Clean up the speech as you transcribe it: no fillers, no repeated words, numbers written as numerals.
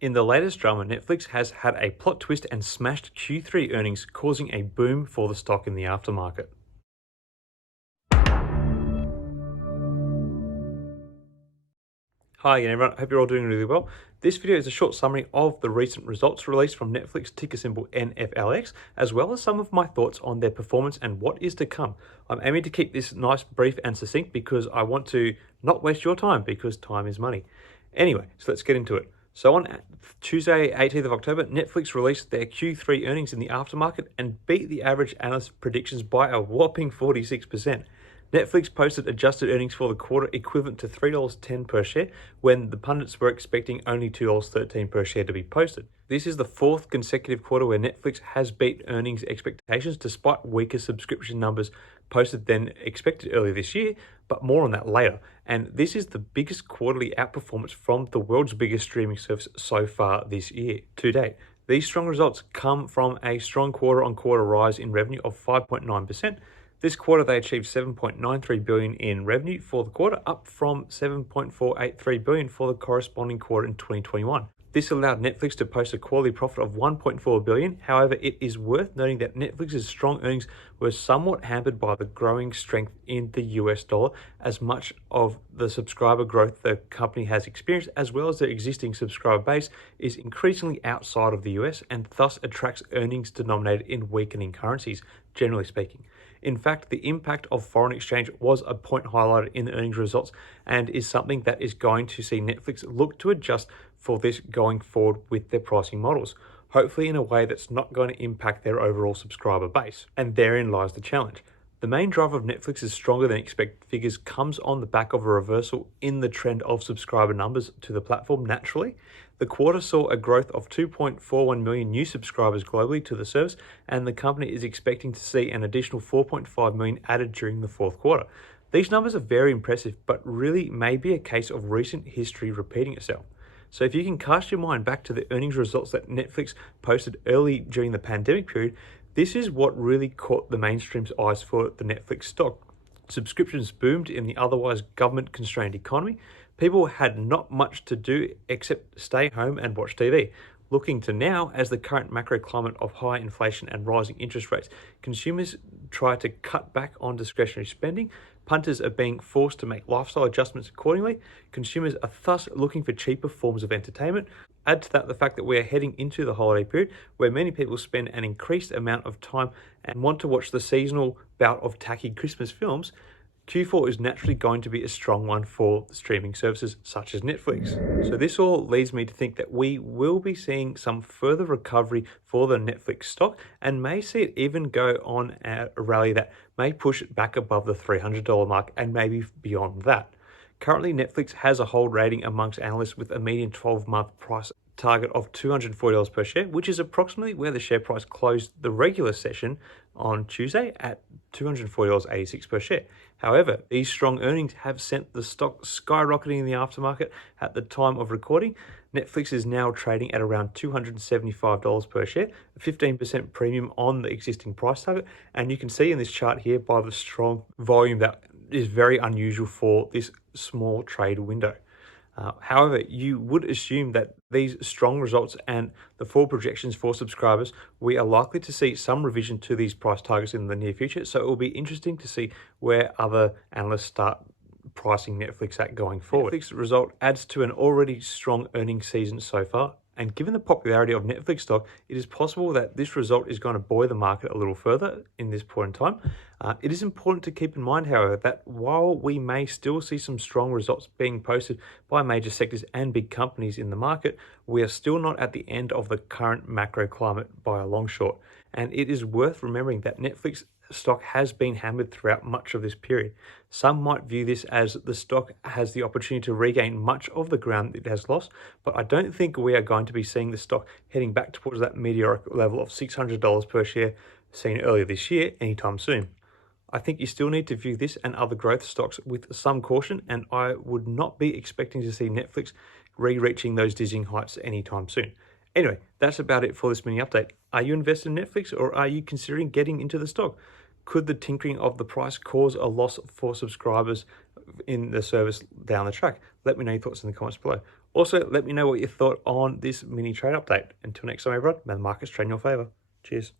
In the latest drama, Netflix has had a plot twist and smashed Q3 earnings, causing a boom for the stock in the aftermarket. Hi again everyone, I hope you're all doing really well. This video is a short summary of the recent results released from Netflix, ticker symbol NFLX, as well as some of my thoughts on their performance and what is to come. I'm aiming to keep this nice, brief and succinct because I want to not waste your time, because time is money. Anyway, so let's get into it. So on Tuesday, 18th of October, Netflix released their Q3 earnings in the aftermarket and beat the average analyst predictions by a whopping 46%. Netflix posted adjusted earnings for the quarter equivalent to $3.10 per share, when the pundits were expecting only $2.13 per share to be posted. This is the fourth consecutive quarter where Netflix has beat earnings expectations despite weaker subscription numbers posted than expected earlier this year, but more on that later. And this is the biggest quarterly outperformance from the world's biggest streaming service so far this year to date. These strong results come from a strong quarter-on-quarter rise in revenue of 5.9%. This quarter, they achieved $7.93 billion in revenue for the quarter, up from $7.483 billion for the corresponding quarter in 2021. This allowed Netflix to post a quarterly profit of $1.4 billion. However, it is worth noting that Netflix's strong earnings were somewhat hampered by the growing strength in the US dollar, as much of the subscriber growth the company has experienced, as well as their existing subscriber base, is increasingly outside of the US and thus attracts earnings denominated in weakening currencies, generally speaking. In fact, the impact of foreign exchange was a point highlighted in the earnings results and is something that is going to see Netflix look to adjust for this going forward with their pricing models, hopefully in a way that's not going to impact their overall subscriber base. And therein lies the challenge. The main driver of Netflix's stronger than expected figures comes on the back of a reversal in the trend of subscriber numbers to the platform naturally. The quarter saw a growth of 2.41 million new subscribers globally to the service, and the company is expecting to see an additional 4.5 million added during the fourth quarter. These numbers are very impressive, but really may be a case of recent history repeating itself. So if you can cast your mind back to the earnings results that Netflix posted early during the pandemic period, this is what really caught the mainstream's eyes for the Netflix stock. Subscriptions boomed in the otherwise government-constrained economy. People had not much to do except stay home and watch TV. Looking to now, as the current macro climate of high inflation and rising interest rates, consumers try to cut back on discretionary spending. Punters are being forced to make lifestyle adjustments accordingly. Consumers are thus looking for cheaper forms of entertainment. Add to that the fact that we are heading into the holiday period, where many people spend an increased amount of time and want to watch the seasonal bout of tacky Christmas films. Q4 is naturally going to be a strong one for streaming services such as Netflix. So this all leads me to think that we will be seeing some further recovery for the Netflix stock, and may see it even go on a rally that may push it back above the $300 mark and maybe beyond that. Currently, Netflix has a hold rating amongst analysts with a median 12-month price target of $240 per share, which is approximately where the share price closed the regular session on Tuesday at $240.86 per share. However, these strong earnings have sent the stock skyrocketing in the aftermarket. At the time of recording, Netflix is now trading at around $275 per share, a 15% premium on the existing price target. And you can see in this chart here by the strong volume that is very unusual for this small trade window. However, you would assume that these strong results and the forward projections for subscribers, we are likely to see some revision to these price targets in the near future. So it will be interesting to see where other analysts start pricing Netflix at going forward. Netflix result adds to an already strong earnings season so far. And given the popularity of Netflix stock, it is possible that this result is going to buoy the market a little further in this point in time. It is important to keep in mind, however, that while we may still see some strong results being posted by major sectors and big companies in the market, we are still not at the end of the current macro climate by a long shot. And it is worth remembering that Netflix stock has been hammered throughout much of this period. Some might view this as the stock has the opportunity to regain much of the ground it has lost, but I don't think we are going to be seeing the stock heading back towards that meteoric level of $600 per share seen earlier this year anytime soon. I think you still need to view this and other growth stocks with some caution, and I would not be expecting to see Netflix re-reaching those dizzying heights anytime soon. Anyway, that's about it for this mini update. Are you invested in Netflix, or are you considering getting into the stock? Could the tinkering of the price cause a loss for subscribers in the service down the track? Let me know your thoughts in the comments below. Also, let me know what you thought on this mini trade update. Until next time, everyone, may the markets trade in your favor. Cheers.